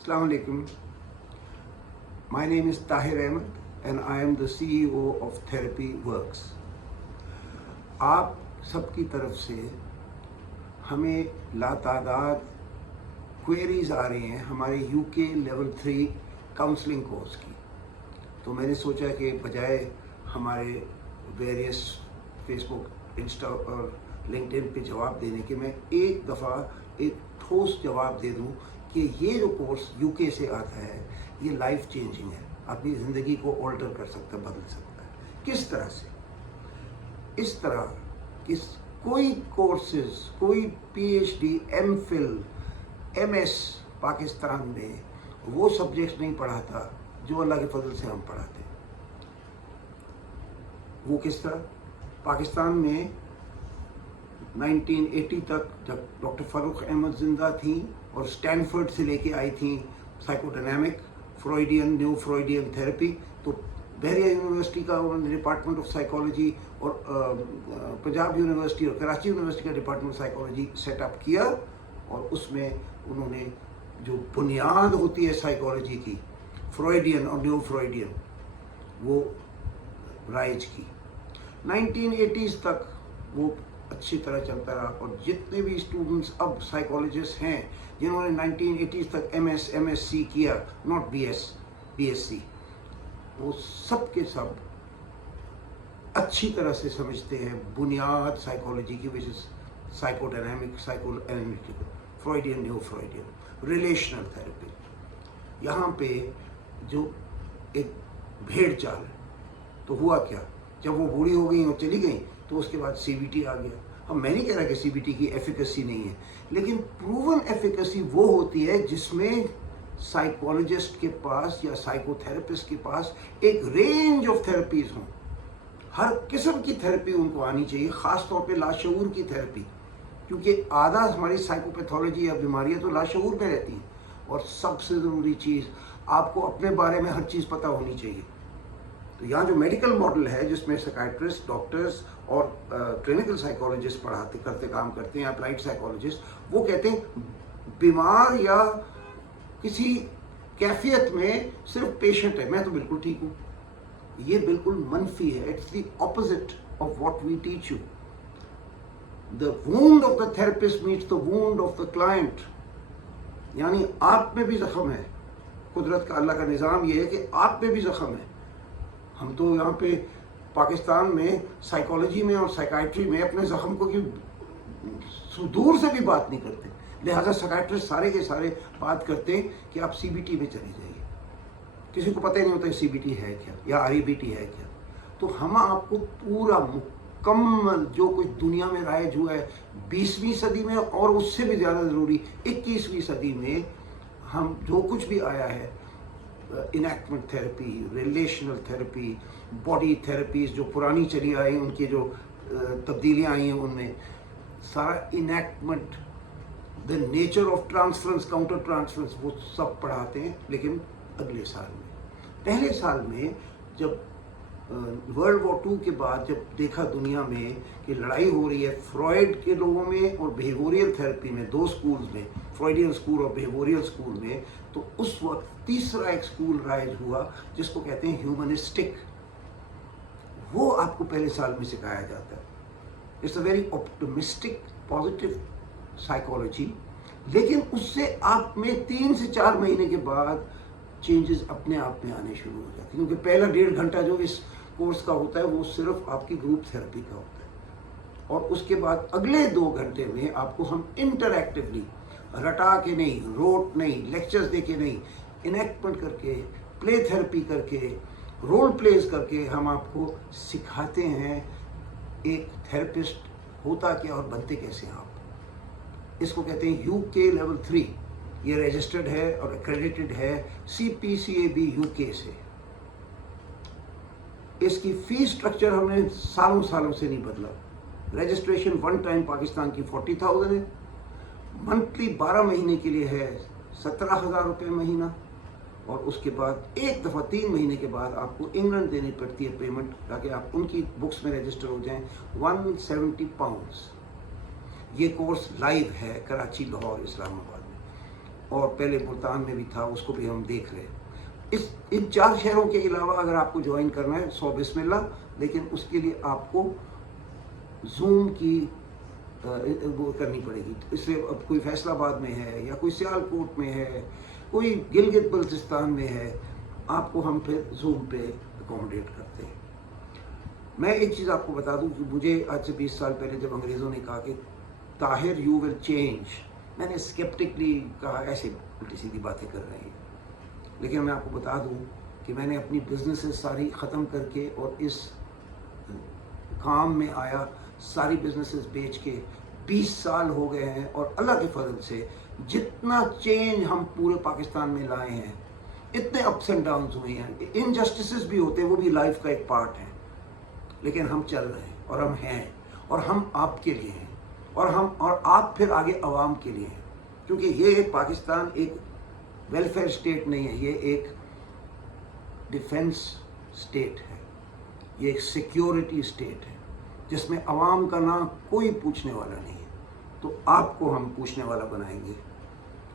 Assalamu alaikum. My name is Tahir Ahmed and I am the CEO of Therapy Works. आप सबकी तरफ से हमें लातादाद क्वेरीज आ रही हैं हमारे यूके लेवल 3 काउंसलिंग कोर्स की। तो मैंने सोचा कि बजाय हमारे वेरियस फेसबुक, इंस्टा और लिंक्डइन पे जवाब देने के, मैं एक दफ़ा एक ठोस जवाब दे दूं कि ये जो कोर्स यूके से आता है ये लाइफ चेंजिंग है, अपनी ज़िंदगी को ऑल्टर कर सकता है, बदल सकता है। किस तरह से? इस तरह कि कोई कोर्सेज, कोई PhD, MPhil, MS पाकिस्तान में वो सब्जेक्ट नहीं पढ़ाता जो अल्लाह के फजल से हम पढ़ाते हैं। वो किस तरह? पाकिस्तान में 1980 तक जब डॉक्टर फ़ारूक अहमद जिंदा थी और स्टैनफोर्ड से लेके आई थी psychodynamic, Freudian, new Freudian therapy, तो बहरिया यूनिवर्सिटी का उन्होंने डिपार्टमेंट ऑफ साइकोलॉजी और पंजाब यूनिवर्सिटी और कराची यूनिवर्सिटी का डिपार्टमेंट ऑफ साइकोलॉजी सेटअप किया और उसमें उन्होंने जो बुनियाद होती है साइकोलॉजी की, फ्रॉइडियन और न्यू फ्रॉइडियन, वो राइज की। 1980s तक वो अच्छी तरह चलता रहा और जितने भी स्टूडेंट्स अब साइकोलॉजिस्ट हैं जिन्होंने 1980s तक MS, MSc किया, नॉट BSc, वो सब के सब अच्छी तरह से समझते हैं बुनियाद साइकोलॉजी की, which is psychodynamic, psycho analytical, Freudian, new Freudian, relational therapy. यहाँ पे जो एक भेड़ चाल है, तो हुआ क्या, जब वो बूढ़ी हो गई और चली गई तो उसके बाद CBT आ गया। अब मैं नहीं कह रहा कि CBT की एफिकेसी नहीं है, लेकिन प्रूवन एफिकेसी वो होती है जिसमें साइकोलॉजिस्ट के पास या साइकोथेरेपिस्ट के पास एक रेंज ऑफ थेरेपीज हों। हर किस्म की थेरेपी उनको आनी चाहिए, ख़ास तौर पे लाशऊर की थेरेपी, क्योंकि आधा हमारी साइकोपैथोलॉजी या बीमारियां तो लाशऊर में रहती हैं। और सबसे ज़रूरी चीज़, आपको अपने बारे में हर चीज़ पता होनी चाहिए। तो यहाँ जो मेडिकल मॉडल है जिसमें साइकाइट्रिस्ट, डॉक्टर्स और क्लिनिकल साइकोलॉजिस्ट काम करते हैं, अप्लाइड साइकोलॉजिस्ट, वो कहते हैं बीमार या किसी कैफियत में सिर्फ पेशेंट है, मैं तो बिल्कुल ठीक हूँ। ये बिल्कुल मनफी है। It's the opposite of what we teach you. The wound of the therapist meets the wound of the client. यानी आप में भी जख्म है। कुदरत का, अल्लाह का निज़ाम ये है कि आप में भी जख्म है। हम तो यहाँ पे पाकिस्तान में साइकोलॉजी में और साइकाइट्री में अपने जख्म को दूर से भी बात नहीं करते, लिहाजा साइकाइट्रिस्ट सारे के सारे बात करते हैं कि आप CBT में चले जाइए। किसी को पता ही नहीं होता CBT है क्या या REBT है क्या। तो हम आपको पूरा मुकम्मल जो कुछ दुनिया में राइज हुआ है 20वीं सदी में और उससे भी ज़्यादा ज़रूरी 21वीं सदी में, हम जो कुछ भी आया है, enactment therapy, relational therapy, body therapies जो पुरानी चली आई, उनकी जो तब्दीलियाँ आई हैं उनमें सारा enactment, the nature of transference, counter transference, वो सब पढ़ाते हैं। लेकिन अगले साल में, पहले साल में जब वर्ल्ड वॉर 2 के बाद जब देखा दुनिया में कि लड़ाई हो रही है फ्रॉइड के लोगों में और बिहेवियरल थेरेपी में, दो स्कूल्स में, फ्रॉइडियन स्कूल और बिहेवियरल स्कूल में, तो उस वक्त तीसरा एक स्कूल राइज हुआ जिसको कहते हैं ह्यूमनिस्टिक। वो आपको पहले साल में सिखाया जाता है। It's a very optimistic, positive psychology. लेकिन उससे आप में 3 से 4 महीने के बाद चेंजेस अपने आप में आने शुरू हो जाते हैं, क्योंकि पहला 1.5 घंटा जो इस कोर्स का होता है वो सिर्फ आपकी ग्रुप थेरेपी का होता है। और उसके बाद अगले 2 घंटे में आपको हम इंटरैक्टिवली, रटा के नहीं, रोट नहीं, लेक्चर्स दे के नहीं, इनैक्टमेंट करके, प्ले थेरेपी करके, रोल प्लेस करके हम आपको सिखाते हैं एक थेरेपिस्ट होता क्या और बनते कैसे हैं आप। इसको कहते हैं UK लेवल 3। ये रजिस्टर्ड है और एक्रेडिटेड है CPCAB UK से। इसकी फीस स्ट्रक्चर हमने सालों से नहीं बदला। रजिस्ट्रेशन वन टाइम पाकिस्तान की 40,000 है, मंथली 12 महीने के लिए है 17,000 रुपये महीना, और उसके बाद एक दफ़ा 3 महीने के बाद आपको इंग्लैंड देनी पड़ती है पेमेंट, ताकि आप उनकी बुक्स में रजिस्टर हो जाएं, £170। ये कोर्स लाइव है कराची, लाहौर, इस्लामाबाद में। اور پہلے ملتان میں بھی تھا، اس کو بھی ہم دیکھ رہے ہیں۔ ان 4 شہروں کے علاوہ اگر آپ کو جوائن کرنا ہے 100 بسم اللہ، لیکن اس کے لیے آپ کو زوم کی وہ کرنی پڑے گی۔ اس سے اب کوئی فیصل آباد میں ہے یا کوئی سیال کوٹ میں ہے، کوئی گلگت بلتستان میں ہے، آپ کو ہم پھر زوم پہ اکوموڈیٹ کرتے ہیں۔ میں ایک چیز آپ کو بتا دوں کہ مجھے آج سے 20 سال پہلے جب انگریزوں نے کہا کہ طاہر یو ول چینج، میں نے اسکیپٹکلی کہا ایسے الٹی سیدھی باتیں کر رہے ہیں، لیکن میں آپ کو بتا دوں کہ میں نے اپنی بزنسز ساری ختم کر کے اور اس کام میں آیا، ساری بزنسز بیچ کے 20 سال ہو گئے ہیں، اور اللہ کے فضل سے جتنا چینج ہم پورے پاکستان میں لائے ہیں، اتنے اپس اینڈ ڈاؤنز ہوئے ہیں، انجسٹسز بھی ہوتے ہیں، وہ بھی لائف کا ایک پارٹ ہے، لیکن ہم چل رہے ہیں اور ہم ہیں، اور ہم آپ کے لیے ہیں، اور آپ پھر آگے عوام کے لیے ہیں، کیونکہ یہ پاکستان ایک ویلفیئر اسٹیٹ نہیں ہے، یہ ایک ڈیفنس اسٹیٹ ہے، یہ ایک سیکیورٹی اسٹیٹ ہے، جس میں عوام کا نام کوئی پوچھنے والا نہیں ہے۔ تو آپ کو ہم پوچھنے والا بنائیں گے،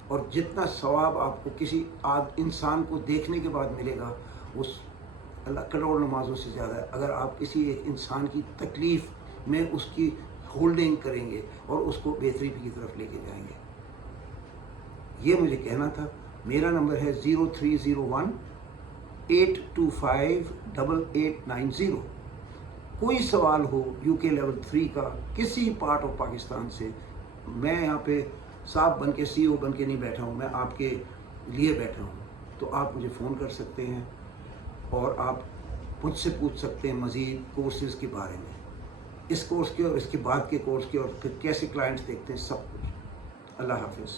اور جتنا ثواب آپ کو کسی انسان کو دیکھنے کے بعد ملے گا، اس اللہ کروڑ نمازوں سے زیادہ ہے اگر آپ کسی ایک انسان کی تکلیف میں اس کی ہولڈنگ کریں گے اور اس کو بہتری کی طرف لے کے جائیں گے۔ یہ مجھے کہنا تھا۔ میرا نمبر ہے 0301 825 8890۔ کوئی سوال ہو یو کے لیول 3 کا کسی پارٹ آف پاکستان سے، میں یہاں پہ صاحب بن کے سی او بن کے نہیں بیٹھا ہوں، میں آپ کے لیے بیٹھا ہوں، تو آپ مجھے فون کر سکتے ہیں اور آپ مجھ سے پوچھ سکتے ہیں مزید کورسز کے بارے میں، اس کورس کے اور اس کے بعد کے کورس کے، اور پھر کیسے کلائنٹس دیکھتے ہیں، سب کچھ۔ اللہ حافظ۔